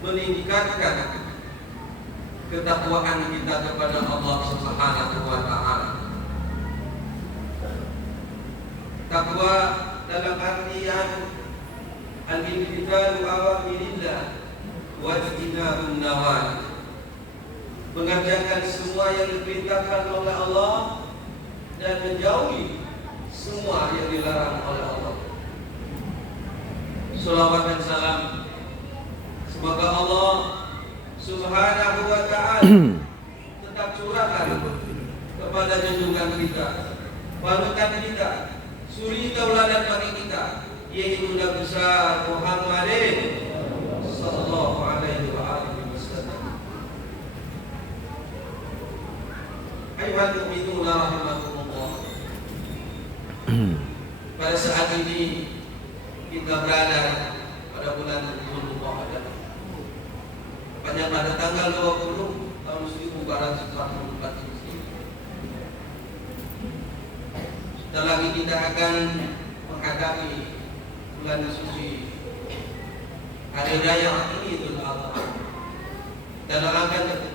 meningkatkan ketakwaan kita kepada Allah Subhanahu wa taala. Takwa dalam artian al-imtithalu awamirillah wa ijtinabun nawahi, mengerjakan semua yang diperintahkan oleh Allah dan menjauhi semua yang dilarang oleh Allah. Salawat dan salam semoga Allah Subhanahu wa ta'ala tetap curahkan kepada junjungan kita, panutan kita, suri tauladan bagi kita, yaitu Nabi besar Muhammadin sallallahu alaihi wasallam. Ayuhal mu'minun rahimakumullah. Pada saat ini kita berada pada bulan Dzulqa'dah, tepatnya pada tanggal 20 tahun 1444 Hijriah. Sebentar lagi kita akan menghadapi bulan suci hari raya Idul Adha. Dan doakan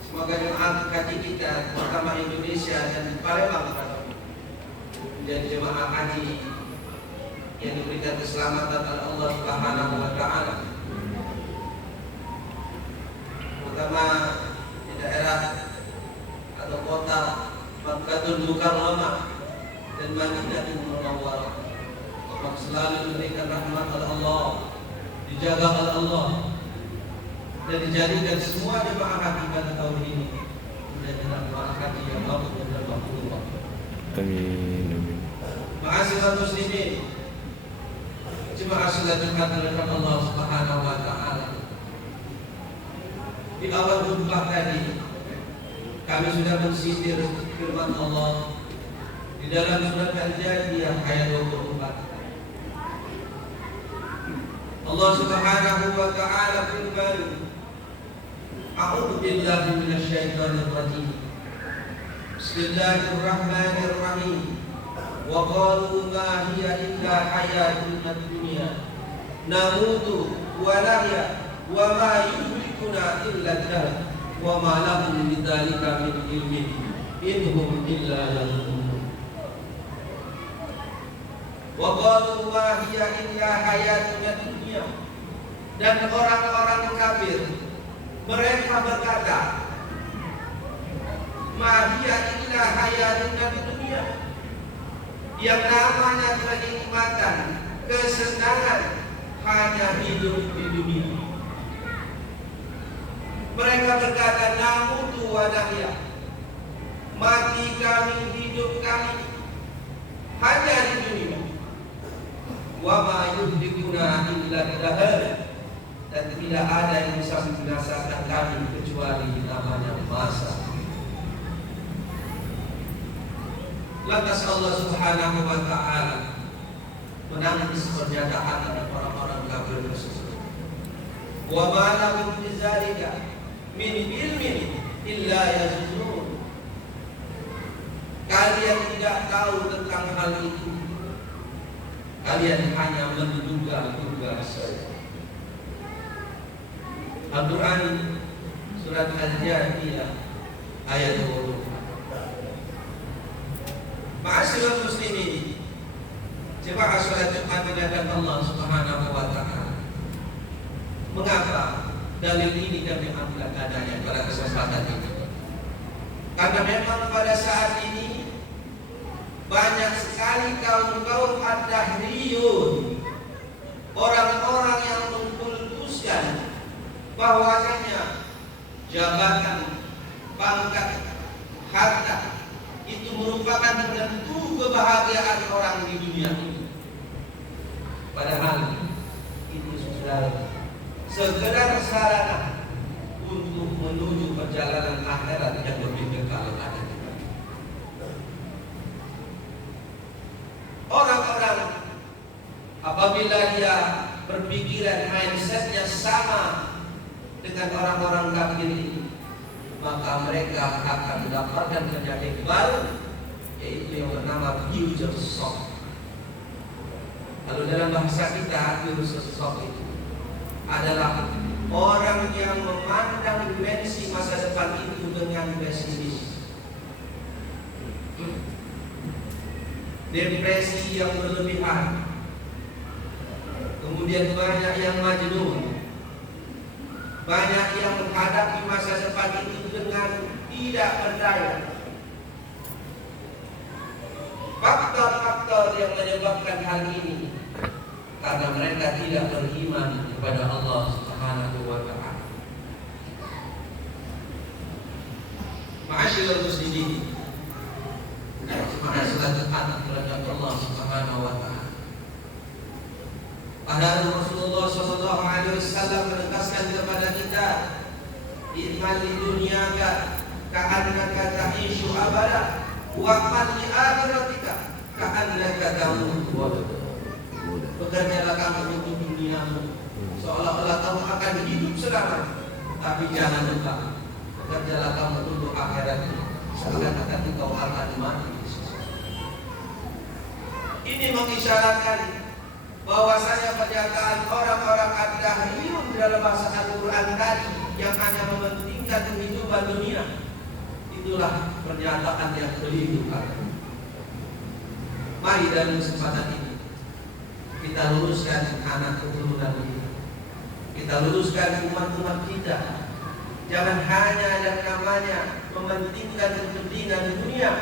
semoga jemaah haji kita, terutama Indonesia dan Palembang, menjadi jemaah haji yang diberikan keselamatan oleh Allah Subhanahu wa taala, terutama di daerah atau kota Makkahul Mukarramah dan Madinatul Munawwarah. Semoga selalu diberikan rahmat oleh Allah, dijaga oleh Allah, dan dijadikan semua jemaah haji pada tahun ini menjadi jemaah haji yang mabrur dan makbul. Amin, amin. Ma'asyiral muslimin, jemaah salatul hadirat Allah Subhanahu wa taala. Di awal khutbah tadi kami sudah mensindir firman Allah di dalam surat Al-Jathiyah ayat 24. Allah Subhanahu wa taala firman, A'udzu billahi minasyaitonir rajim. Bismillahirrahmanirrahim. Wa qalu ma hiya illa hayatuna dunya namutu wa nahya wa ma yuhlikuna illa ad-dahr wa ma lahum bidzalika min ilmin in hum illa yadhunnun. Wa qalu ma hiya illa hayatuna dunya, dan orang-orang kafir mereka berkata, ma hiya illa hayatuna dunya, yang namanya kenikmatan, kesenangan hanya hidup di dunia. Mereka berkata, namutu wa nahya, mati kami, hidup kami hanya di dunia. Wa ma yuhlikuna illa ad-dahr, dan tidak ada yang bisa membinasakan kami kecuali namanya masa. Lantas Allah Subhanahu wa ta'ala menangis pernyataan dari orang-orang kafir tersebut. Wa ma lahum bidzalika min ilmin illa yazunnun. Kalian tidak tahu tentang hal itu, kalian hanya menduga-duga saja. Al-Quran surat Al-Jathiyah ayat 20. Ma'asyiral muslimin, jemaah salat Jumat diadakan Allah Subhanahu wa taala. Mengapa dalil ini kami ambil adanya pada kesempatan ini? Karena memang pada saat ini banyak sekali kaum-kaum ad-dahriyun, orang-orang yang mengkultuskan bahwasanya jabatan, pangkat, harta itu merupakan penentu kebahagiaan orang di dunia ini. Padahal itu sudah sekedar sarana untuk menuju perjalanan akhirat yang lebih kekal ada. Orang-orang apabila dia berpikiran mindsetnya sama dengan orang-orang kafir ini, maka mereka akan mendapatkan penyakit baru, yaitu yang bernama future shock. Kalau dalam bahasa kita, future shock itu adalah orang yang memandang dimensi masa depan itu dengan pesimis. Depresi yang berlebihan. Kemudian banyak yang majnun. Banyak yang menghadapi masa depan itu dengan tidak berdaya. Faktor-faktor yang menyebabkan hal ini karena mereka tidak beriman kepada Allah Subhanahu wa ta'ala. Ma'asyiral muslimin, ma'asyiral anak terhadap Allah Subhanahu wa ta'ala. Padahal Rasulullah sallallahu alaihi wasallam menegaskan kepada kita, "Iman di dunia ka'annaka ta'ishu abada, wa amal li akhiratika ka'annaka tamutu abada." Bekerjalah kamu untuk duniamu seolah-olah kamu akan hidup selamanya, tapi jangan lupa bekerjalah kamu untuk akhiratmu seakan-akan engkau akan mati. Ini mengisyaratkan bahwasanya pernyataan orang-orang ad-dahriyun dalam bahasa Al-Quran tadi yang hanya mementingkan kehidupan dunia, itulah pernyataan yang keliru. Mari dalam kesempatan ini kita luruskan anak keturunan kita, kita luruskan umat-umat kita. Jangan hanya yang namanya mementingkan kepentingan dunia,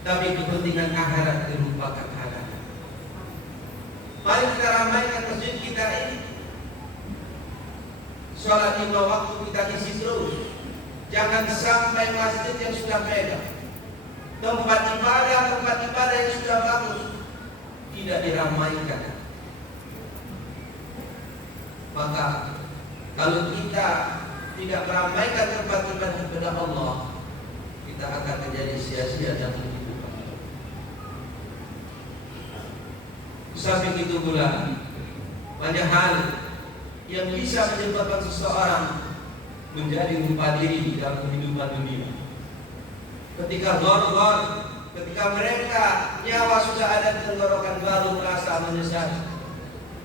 tapi kepentingan akhirat dilupakan akhirat. Mari kita ramaikan masjid kita ini. Sholat 5 waktu kita isi terus. Jangan sampai masjid yang sudah pegang, tempat ibadah yang sudah bagus tidak diramaikan. Maka kalau kita tidak meramaikan tempat ibadah kepada Allah, kita akan menjadi sia-sia dalam kehidupan. Samping itu pula banyak hal yang bisa menyebabkan seseorang menjadi lupa diri dalam kehidupan dunia. Ketika ghor-ghor, ketika mereka nyawa sudah ada di tenggorokan, baru merasa menyesal.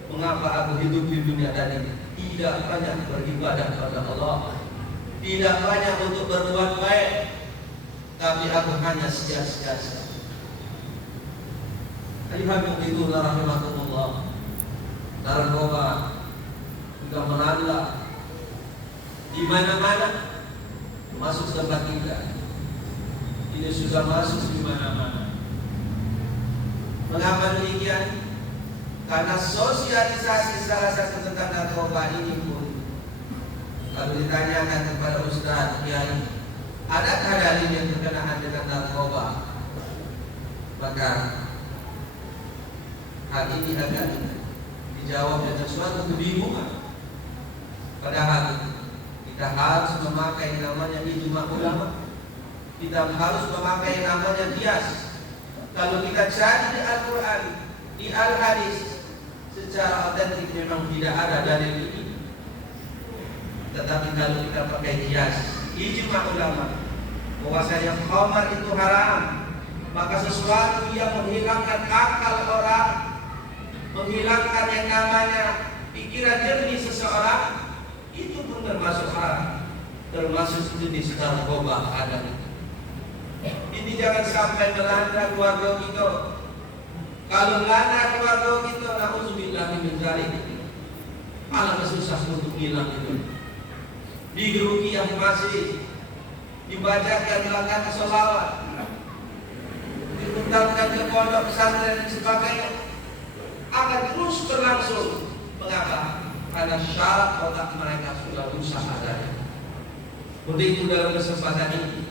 Mengapa aku hidup di dunia tadi tidak banyak beribadah kepada Allah, tidak banyak untuk berbuat baik, tapi aku hanya sia-sia. Ayuhal itu rahimahumullah, narkoba sudah melanda di mana-mana, masuk tempat kita. Ini sudah masuk di mana-mana. Mengapa demikian? Karena sosialisasi salah satu tentang narkoba ini pun, kalau ditanyakan kepada Ustaz Kiai, adakah dalil yang berkenaan dengan narkoba? Maka hal ini agak dijawab dengan suatu kebingungan. Padahal kita harus memakai namanya ijma ulama, kita harus memakai namanya qiyas. Kalau kita cari di Al-Quran, di Al-Hadis, secara otentik memang tidak ada dalil ini. Tetapi kalau kita pakai qiyas, ijma ulama, bahwasanya khamar itu haram, maka sesuatu yang menghilangkan akal orang, menghilangkan yang namanya pikiran jernih seseorang, itu pun termasuk haram, termasuk jenis narkoba ada. Ini jangan sampai melanda keluarga kita. Kalau melanda keluarga kita, na'udzubillah min dzalik, malah susah untuk hilang itu. Digeruki yang masih dibacakan belakang sholawat, diputarkan ke pondok pesantren dan sebagainya, akan terus berlangsung. Mengapa? Karena syarat otak mereka sudah rusak adanya. Begitu dalam kesempatan ini,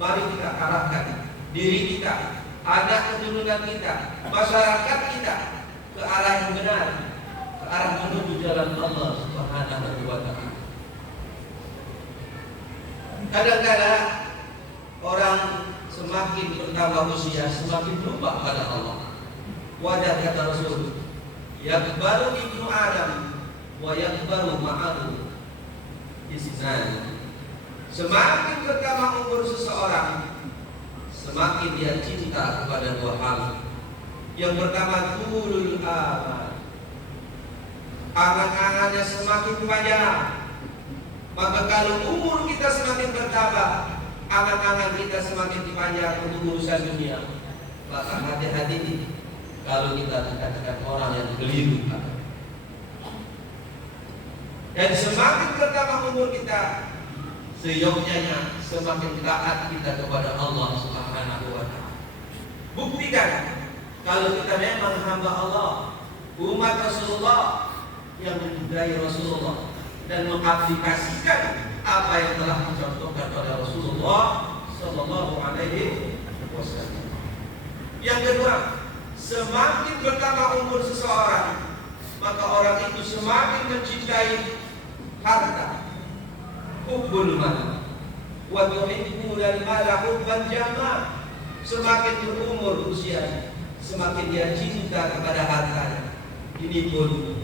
mari kita arahkan diri kita, anak keturunan kita, masyarakat kita ke arah yang benar, ke arah menuju jalan Allah Subhanahu wa ta'ala. Kadang-kadang orang semakin bertambah usia, semakin lupa pada Allah. Wadah kata Rasul, yakbaru ibnu Adam wa yakbaru ma'ahu isnan. Semakin bertambah umur seseorang, semakin dia cinta kepada dua hal. Yang pertama, tulul amal, angan-angannya semakin panjang. Maka kalau umur kita semakin bertambah, angan-angan kita semakin panjang untuk urusan dunia, maka hati-hati kalau kita dikatakan orang yang keliru. Dan semakin bertambah umur kita, seyogyanya semakin taat kita kepada Allah Subhanahu wa Ta'ala. Buktikan kalau kita memang hamba Allah, umat Rasulullah yang mencintai Rasulullah dan mengaplikasikan apa yang telah dicontohkan oleh Rasulullah Sallallahu Alaihi Wasallam. Yang kedua, semakin bertambah umur seseorang, maka orang itu semakin mencintai harta, hubbul mal, wa tuhibbuna al-mala hubban jamma. Semakin berumur usianya, semakin dia cinta kepada hartanya. Ini pun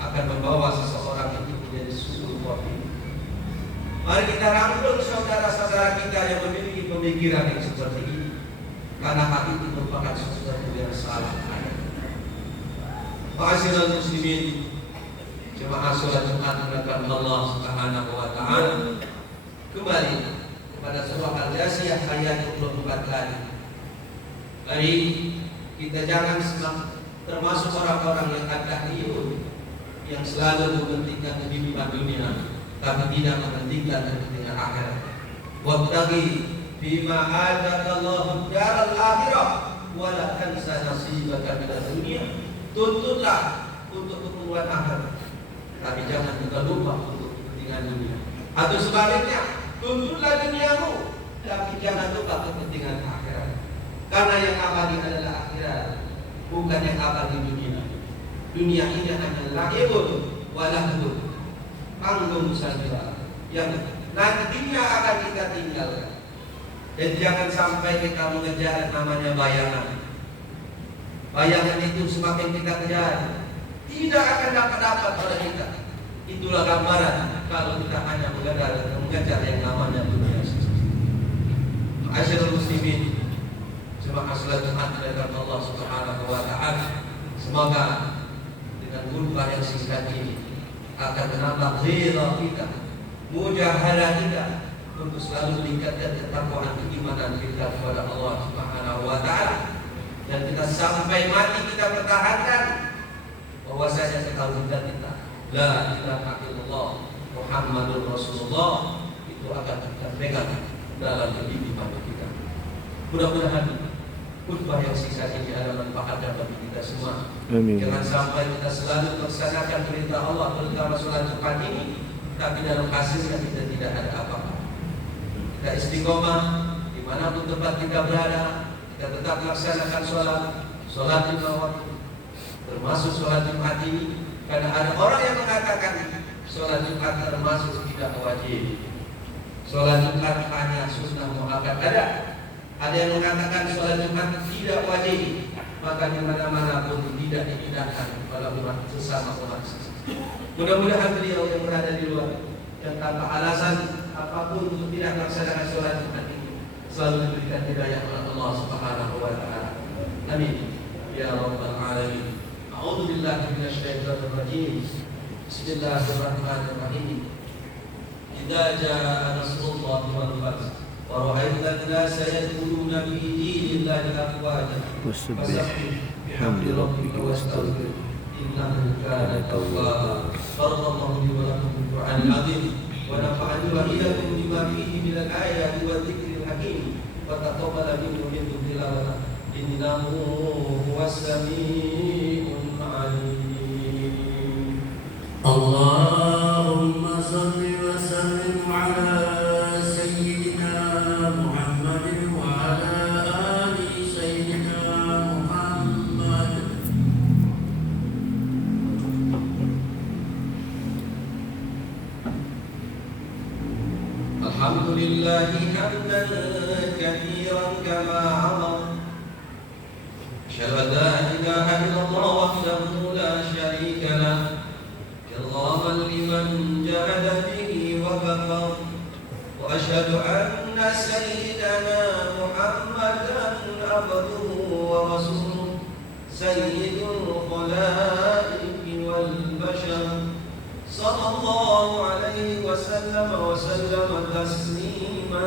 akan membawa seseorang itu menjadi sungguh kafir. Mari kita rangkul saudara-saudara kita yang memiliki pemikiran yang seperti ini, karena hal itu merupakan sesuatu yang salah. Ma'asyiral muslimin, jemaah salat Jumat dimuliakan Allah Subhanahu wa Ta'ala. Kembali kepada surah Al-Jasiyah ayat 24 tadi. Mari kita jangan termasuk orang-orang yang takliyun, yang selalu mementingkan kehidupan dunia tapi tidak mementingkan kepentingan akhirat. Wabtaghi bima atakallahu daral akhirah wa la tansa nasibaka minad dunya. Tuntutlah untuk keperluan akhirat, tapi jangan juga lupa untuk kepentingan dunia. Atau sebaliknya, tuntutlah duniamu, tapi jangan lupa kepentingan akhirat. Karena yang abadi adalah akhirat, bukan yang abadi dunia. Dunia ini hanya lahirun walahun, panggung saja yang nantinya akan kita tinggalkan. Dan jangan sampai kita mengejar namanya bayangan. Bayangan itu semakin kita kejar, tidak akan dapat oleh kita. Itulah gambaran kalau kita hanya mengejar yang namanya dunia. Ma'asyiral muslimin, jemaah salat Jumat dimuliakan Allah Subhanahu wa Ta'ala. Semoga dengan khutbah yang singkat ini akan menambah ghirah kita, mujahadah kita untuk selalu meningkatkan ketakwaan keimanan kita kepada Allah Subhanahu wa Ta'ala. Dan kita sampai mati kita pertahankan bahwasanya ketauhidan kita la ilaha illallah Muhammadur Rasulullah itu akan kita pegang dalam kehidupan kita. Mudah-mudahan khutbah yang sisa ini adalah manfaat bagi kita semua. Amin. Jangan sampai kita selalu melaksanakan perintah Allah, terutama sholat Jumat ini, tapi dalam hasilnya kita tidak ada apa-apa. Kita istiqomah dimanapun tempat kita berada. Kita tetap melaksanakan sholat lima waktu, termasuk sholat Jumat ini. Karena ada orang yang mengatakan sholat Jumat termasuk tidak wajib. Sholat Jumat hanya sunnah muakkad ada. Ada yang mengatakan sholat Jumat tidak wajib. Maka di mana-mana pun tidak dipindahkan pada umat sesama umat. Mudah-mudahan beliau yang berada di luar yang tanpa alasan apapun untuk tidak melaksanakan sholat Jumat ini selalu diberikan hidayah oleh Allah Subhanahu wa Ta'ala. Amin ya rabbal alamin. A'udzu billahi minasyaitonir rajim. Bismillahirrahmanirrahim. Idza jaa nasrullahi wal fath wa ra'aita an-nasa yadkhuluna fi dinillahi afwaja fasabbih bihamdi rabbika wastaghfir innahu kana tawwaba. Barakallahu li wa lakum bil Qur'anil azim wa nafa'ani wa iyyakum bima fihi minal ayati wadh dhikril hakim wa taqabbal minkum tilawatan innahu huwas samiul alim. Allahumma salli wa sallim ala sayyidina Muhammadin wa ala ali sayyidina Muhammad. Alhamdulillahi hamdan kathiran kama amar. Asyhadu an la ilaha illallah wahdahu la syarika lah. Irghaman liman jahada bihi wa kafar. Wa asyhadu anna sayyidana Muhammadan abduhu wa rasuluh sayyidul khalaiqi wal bashar. صلى الله عليه وسلم تسليما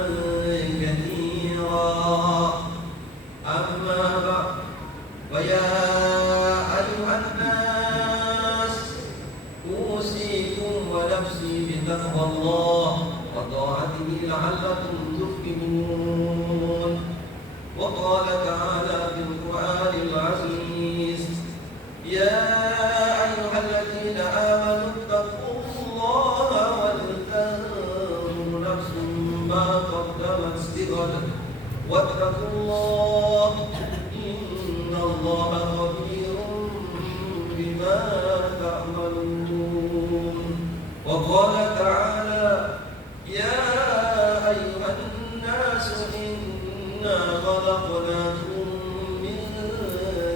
كثيرا. أما بعد، فيا أيها الناس أوصيكم ونفسي بتقوى الله وطاعته لعلكم تفلحون. وقال تعالى في القرآن العزيز: يا أيها الذين آمنوا اتقوا الله ولتنظر نفس ما قدمت لغد واتقوا الله إن الله خبير بما تعملون. وقال تعالى: يا أيها الناس إنا خلقناكم من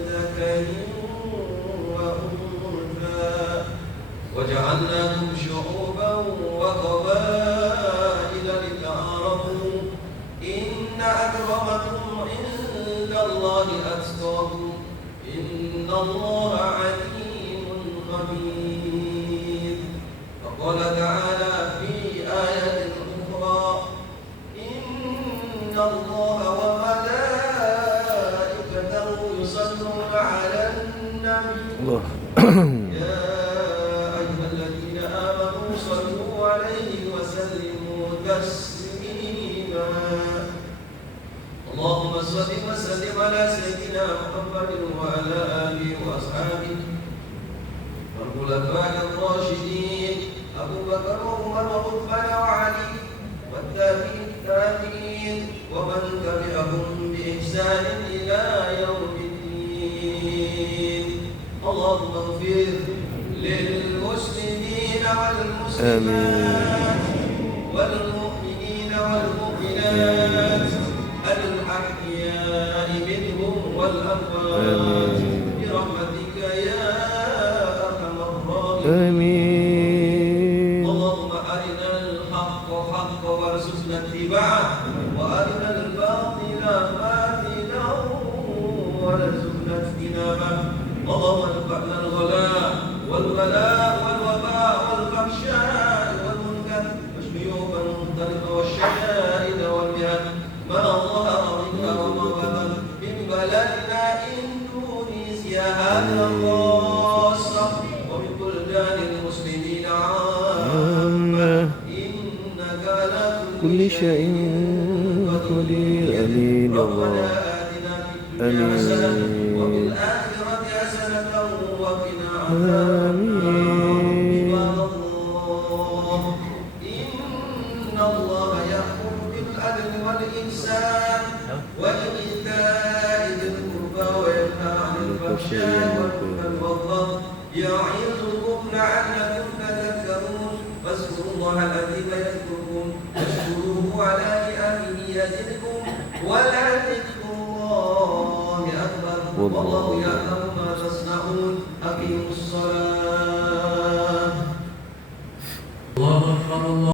ذكر وأنثى وجعلناكم شعوبا وقبائل لتعارفوا إن أكرمكم عند الله أتقاكم إن الله عليم خبير. وقال تعالى في آية أخرى: إن الله وملائكته يصلون على النبي يا أيها الذين آمنوا صلوا عليه وسلموا تسليما. اللهم صل وسلم على سيدنا محمد وعلى آله وأصحابه والخلفاء الراشدين أبو بكر وعمر وعثمان وعلي والتابعين ومن تبعهم بإحسان إلى يوم الدين. اللهم اغفر للمسلمين والمسلمات والمؤمنين والمؤمنات الأحياء منهم والأموات برحمتك يا أرحم الراحمين. اللهم أرنا الحق حقا وارزقنا اتباعه وأرنا الباطل باطلا وارزقنا اجتنابه. اللهم ارفعنا الغلاء والبلاء والوباء والفحشاء والمنكر والشيوخ المختلفة والشدائد والمهن ما ظهر منها وما بطن من بلدنا إندونيسيا هذه خاصة ومن بلدان المسلمين عامة إنك على كل شيء قدير. آمين يا الله. آمين. وفي الآخرة حسنة وقنا عذاب آمين. عباد الله إن الله يأمر بالعدل والإحسان وإيتاء ذي القربى وينهى عن الفحشاء والمنكر والبغي يعظكم لعلكم تذكرون. فاذكروا الله العظيم يذكركم واشكروه على نعمه يزدكم ولذكر الله أكبر والله يعلم ما تصنعون. أقيموا الصلاة. الله أكبر.